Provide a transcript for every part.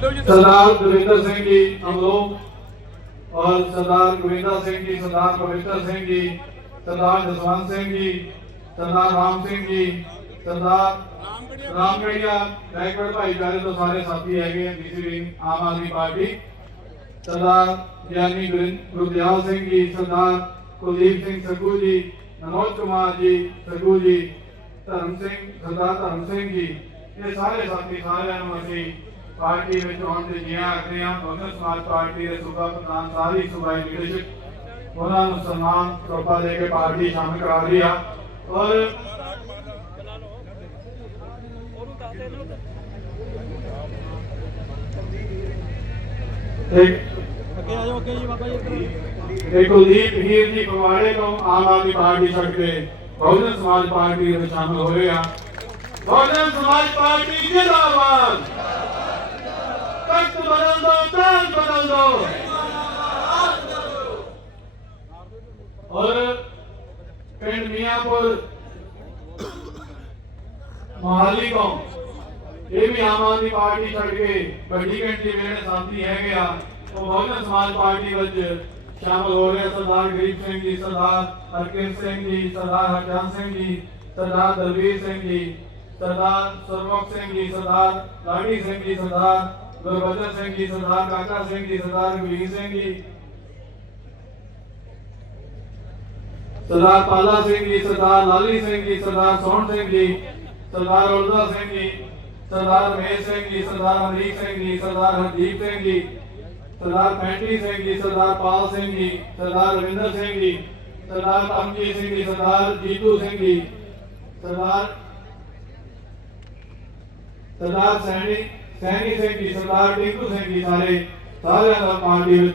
तो- सरदार गुरविंदर सिंह जी हम लोग और सरदार गुरविंदर सिंह जी सरदार पवित्र सिंह जी सरदार जसवंत सिंह जी सरदार राम सिंह जी सरदार रामगढ़िया रायगढ़ भाईचारे तो सारे साथी है बीसीबी आम आदमी पार्टी सरदार ज्ञानी गुरदयाल सिंह जी सरदार कुलदीप सिंह सगू जी मनोज कुमार जी सगू जी धर्म सिंह सरदार धर्म सिंह जी ये सारे साथी सारे असं ਪਾਰਟੀ ਵਿੱਚ ਆਉਣ ਦੇ ਜੀਆਂ ਆਖਦੇ ਹਾਂ ਬਹੁਜਨ ਸਮਾਜ ਪਾਰਟੀ ਦੇ ਸੂਬਾ ਪ੍ਰਧਾਨ ਸਾਰੀ ਸੂਬਾਈ ਲੀਡਰਸ਼ਿਪ ਉਹਨਾਂ ਨੂੰ ਸਨਮਾਨ ਤੋਹਫਾ ਦੇ ਕੇ ਪਾਰਟੀ ਸ਼ਾਮਿਲ ਕਰਾ ਰਹੀ ਆ ਔਰ ਇੱਕ ਅੱਗੇ ਅੱਗੇ ਜੀ ਬਾਬਾ ਜੀ ਕੁਲਦੀਪ ਹੀਰ ਜੀ ਪਵਾੜੇ ਤੋਂ ਆਮ ਆਦਮੀ ਪਾਰਟੀ ਛੱਡ ਕੇ ਬਹੁਜਨ ਸਮਾਜ ਪਾਰਟੀ ਵਿੱਚ ਸ਼ਾਮਲ ਹੋਏ ਆ ਬਹੁਜਨ ਸਮਾਜ ਪਾਰਟੀ ਜਿੰਦਾਬਾਦ ਪਿੰਡ ਮੀਆਂਪੁਰ ਮਹਾਲੀ ਤੋਂ ਇਹ ਵੀ ਆਮ ਆਦਮੀ ਪਾਰਟੀ ਛੱਡ ਕੇ ਵੱਡੀ ਗਿਣਤੀ ਮੇਰੇ ਸਾਥੀ ਹੈਗੇ ਆ ਉਹ ਬਹੁਜਨ ਸਮਾਜ ਪਾਰਟੀ ਵਿੱਚ ਸ਼ਾਮਲ ਹੋ ਰਿਹਾ ਸਰਦਾਰ ਗਰੀਬ ਸਿੰਘ ਜੀ ਸਰਦਾਰ ਹਰਕਿਰਨ ਸਿੰਘ ਜੀ ਸਰਦਾਰ ਹਰਜਨ ਸਿੰਘ ਜੀ ਸਰਦਾਰ ਦਲਵੀਰ ਸਿੰਘ ਜੀ ਸਰਦਾਰ ਸਰਵਕ ਸਿੰਘ ਜੀ ਸਰਦਾਰ ਲਾਡੀ ਸਿੰਘ ਜੀ ਸਰਦਾਰ ਗੁਰਬਚਨ ਸਿੰਘ ਜੀ ਸਰਦਾਰ ਕਾਕਾ ਸਿੰਘ ਜੀ ਸਰਦਾਰ ਗੁਰੀ ਸਿੰਘ ਜੀ ਸਰਦਾਰ ਪਾਲਾ ਸਿੰਘ ਜੀ ਸਰਦਾਰ ਲਾਲੀ ਸਿੰਘ ਜੀ ਸਰਦਾਰ ਸੋਹਣ ਸਿੰਘ ਜੀ ਸਰਦਾਰ ਉਲਦਾ ਸਿੰਘ ਜੀ ਸਰਦਾਰ ਮੇਸ਼ ਸਿੰਘ ਜੀ ਸਰਦਾਰ ਅਮਰੀਕ ਸਿੰਘ ਜੀ ਸਰਦਾਰ ਹਰਦੀਪ ਸਿੰਘ ਜੀ ਸਰਦਾਰ ਪੈਂਟੀ ਸਿੰਘ ਜੀ ਸਰਦਾਰ ਪਾਲ ਸਿੰਘ ਜੀ ਸਰਦਾਰ ਰਵਿੰਦਰ ਸਿੰਘ ਜੀ ਸਰਦਾਰ ਅਮਜੀਤ ਸਿੰਘ ਜੀ ਸਰਦਾਰ ਜੀਤੂ ਸਿੰਘ ਜੀ ਸਰਦਾਰ ਸਰਦਾਰ ਸੈਣੀ ਸੈਣੀ ਸਿੰਘ ਜੀ ਸਰਦਾਰ ਟਿੰਕੂ ਸਿੰਘ ਜੀ ਸਾਰੇ ਸਾਰਿਆਂ ਦਾ ਪਾਰਟੀ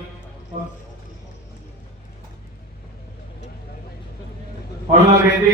పొలం ఏంటి